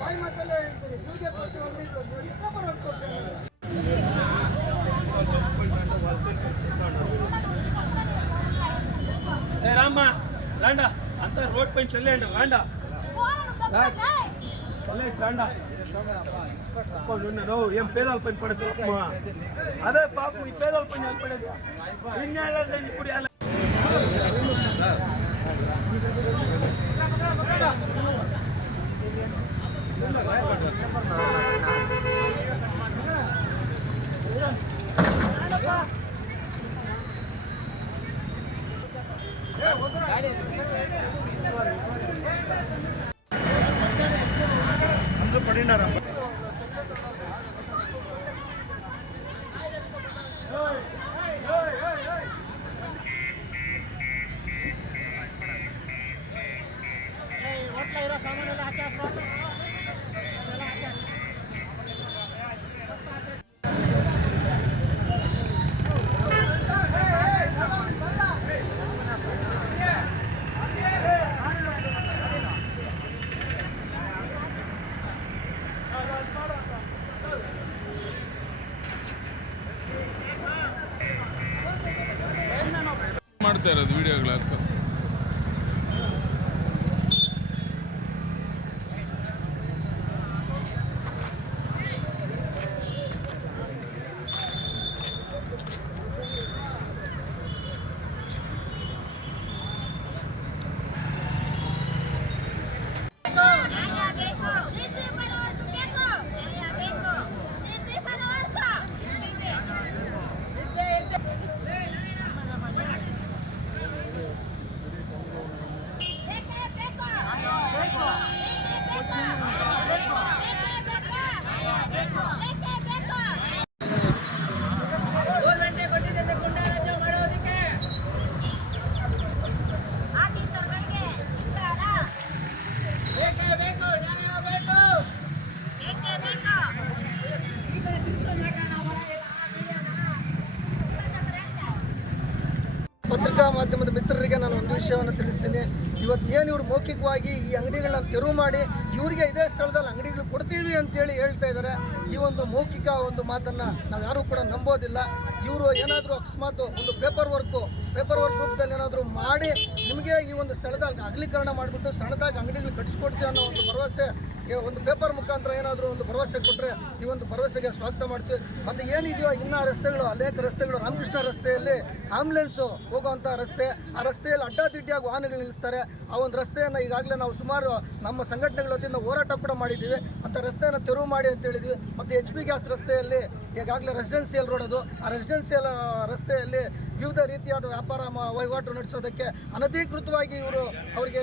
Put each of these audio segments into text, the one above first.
ಬಾಯಿ ಮಾತಲ್ಲೇ ಹೇಳ್ತೀನಿ ಇವ್ರಿಗೆ ಕೊಟ್ಟು ಹೋಗ್ಲಿಕ್ಕೆ ಒಂದು ಪೇಪರ್ ಒಂದು ಕೊಡ್ತೀನಿ. ఏ రామ్మా రాండా అంతా రోడ్ పైన చల్లేయండి రాండా ನಾವು ಏನ್ ಪೇದಾಲ್ ಪೈನ್ ಪಡೆದು ಅದೇ ಪಾಪು ಈ ಪೇದಾಲ್ ಪೈನ್ ಅಲ್ಲಿ ಪಡೆದು ಇನ್ಯಾಲ ಕುಡಿಯಲ್ಲ येणार ಸಾಮಾನೆಲ್ಲ ಹಾಕಿ ಮಾಡ್ತಾ ಇರೋದು ವಿಡಿಯೋಗಳಾಗ್ತದೆ ಪತ್ರಿಕಾ ಮಾಧ್ಯಮದ ಮಿತ್ರರಿಗೆ ನಾನು ಒಂದು ವಿಷಯವನ್ನು ತಿಳಿಸ್ತೀನಿ. ಇವತ್ತು ಏನು ಇವರು ಮೌಖಿಕವಾಗಿ ಈ ಅಂಗಡಿಗಳನ್ನ ತೆರವು ಮಾಡಿ ಇವರಿಗೆ ಇದೇ ಸ್ಥಳದಲ್ಲಿ ಅಂಗಡಿಗಳು ಕೊಡ್ತೀವಿ ಅಂತೇಳಿ ಹೇಳ್ತಾ ಇದ್ದಾರೆ ಈ ಒಂದು ಮೌಖಿಕ ಒಂದು ಮಾತನ್ನು ನಾವು ಯಾರೂ ಕೂಡ ನಂಬೋದಿಲ್ಲ. ಇವರು ಏನಾದರೂ ಅಕಸ್ಮಾತ್ ಒಂದು ಪೇಪರ್ ವರ್ಕು ಪೇಪರ್ ವರ್ಕ್ ರೂಪದಲ್ಲಿ ಏನಾದರೂ ಮಾಡಿ ನಿಮಗೆ ಈ ಒಂದು ಸ್ಥಳದಲ್ಲಿ ಅಗಲೀಕರಣ ಮಾಡಿಬಿಟ್ಟು ಸಣ್ಣದಾಗಿ ಅಂಗಡಿಗಳು ಕಟ್ಟಿಸ್ಕೊಡ್ತೀವಿ ಅನ್ನೋ ಒಂದು ಭರವಸೆ ಒಂದು ಪೇಪರ್ ಮುಖಾಂತರ ಏನಾದರೂ ಒಂದು ಭರವಸೆ ಕೊಟ್ಟರೆ ಈ ಒಂದು ಭರವಸೆಗೆ ಸ್ವಾಗತ ಮಾಡ್ತೀವಿ. ಮತ್ತು ಏನಿದೆಯೋ ಇನ್ನ ರಸ್ತೆಗಳು, ಅನೇಕ ರಸ್ತೆಗಳು, ರಾಮಕೃಷ್ಣ ರಸ್ತೆಯಲ್ಲಿ ಆಂಬುಲೆನ್ಸು ಹೋಗುವಂಥ ರಸ್ತೆ, ಆ ರಸ್ತೆಯಲ್ಲಿ ಅಡ್ಡಾದಿಡ್ಡಿಯಾಗಿ ವಾಹನಗಳು ನಿಲ್ಲಿಸ್ತಾರೆ. ಆ ಒಂದು ರಸ್ತೆಯನ್ನು ಈಗಾಗಲೇ ನಾವು ಸುಮಾರು ನಮ್ಮ ಸಂಘಟನೆಗಳ ವತಿಯಿಂದ ಹೋರಾಟ ಕೂಡ ಮಾಡಿದ್ದೀವಿ. ಮತ್ತು ರಸ್ತೆಯನ್ನು ತೆರವು ಮಾಡಿ ಅಂತ ಹೇಳಿದ್ವಿ. ಮತ್ತು ಎಚ್ ಪಿ ಗ್ಯಾಸ್ ರಸ್ತೆಯಲ್ಲಿ ಈಗಾಗಲೇ ರೆಸಿಡೆನ್ಸಿಯಲ್ ರೋಡ್ ಅದು. ಆ ರೆಸಿಡೆನ್ಸಿಯಲ್ ರಸ್ತೆಯಲ್ಲಿ ವಿವಿಧ ರೀತಿಯಾದ ವ್ಯಾಪಾರ ವಹಿವಾಟು ನಡೆಸೋದಕ್ಕೆ ಅನಧಿಕೃತವಾಗಿ ಇವರು ಅವರಿಗೆ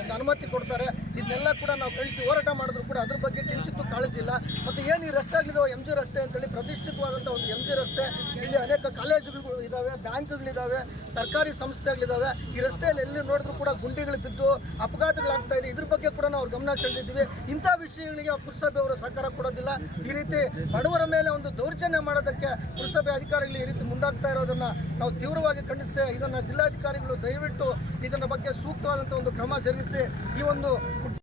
ಒಂದು ಅನುಮತಿ ಕೊಡ್ತಾರೆ. ಇದನ್ನೆಲ್ಲ ಕೂಡ ನಾವು ಕಳಿಸಿ ಹೋರಾಟ ಮಾಡಿದ್ರು ಕೂಡ ಅದ್ರ ಬಗ್ಗೆ ಕಿಂಚಿತ್ತು ಕಾಳಜಿ ಇಲ್ಲ. ಮತ್ತು ಏನು ಈ ರಸ್ತೆಗಳಿದಾವೆ ಎಂ ಜಿ ರಸ್ತೆ ಅಂತೇಳಿ ಪ್ರತಿಷ್ಠಿತವಾದಂಥ ಒಂದು ಎಂ ಜಿ ರಸ್ತೆ. ಇಲ್ಲಿ ಅನೇಕ ಕಾಲೇಜುಗಳು ಇದ್ದಾವೆ ಬ್ಯಾಂಕ್ಗಳಿದ್ದಾವೆ ಸರ್ಕಾರಿ ಸಂಸ್ಥೆಗಳಿದ್ದಾವೆ ಈ ರಸ್ತೆಯಲ್ಲಿ ಎಲ್ಲಿ ನೋಡಿದ್ರು ಕೂಡ ಗುಂಡಿಗಳು ಬಿದ್ದು ಅಪಘಾತಗಳಾಗ್ತಾ ಇದೆ. ಇದ್ರ ಬಗ್ಗೆ ಕೂಡ ನಾವು ಗಮನ ಸೆಳೆದಿದ್ದೀವಿ. ಇಂಥ ವಿಷಯಗಳಿಗೆ ಪುರಸಭೆ ಅವರು ಸಹಕಾರ ಕೊಡೋದಿಲ್ಲ. ಈ ರೀತಿ ಬಡವರ ಮೇಲೆ ಒಂದು ದೌರ್ಜನ್ಯ ಮಾಡೋದಕ್ಕೆ ಪುರಸಭೆ ಅಧಿಕಾರಿಗಳು ಈ ರೀತಿ ಮುಂದಾಗ್ತಾ ಇರೋದನ್ನ ನಾವು ತೀವ್ರವಾಗಿ ಖಂಡಿಸ್ತೇವೆ ಇದನ್ನ ಜಿಲ್ಲಾಧಿಕಾರಿಗಳು ದಯವಿಟ್ಟು ಇದನ್ನ ಬಗ್ಗೆ ಸೂಕ್ತವಾದಂತಹ ಒಂದು ಕ್ರಮ ಜರುಗಿಸಿ ಈ ಒಂದು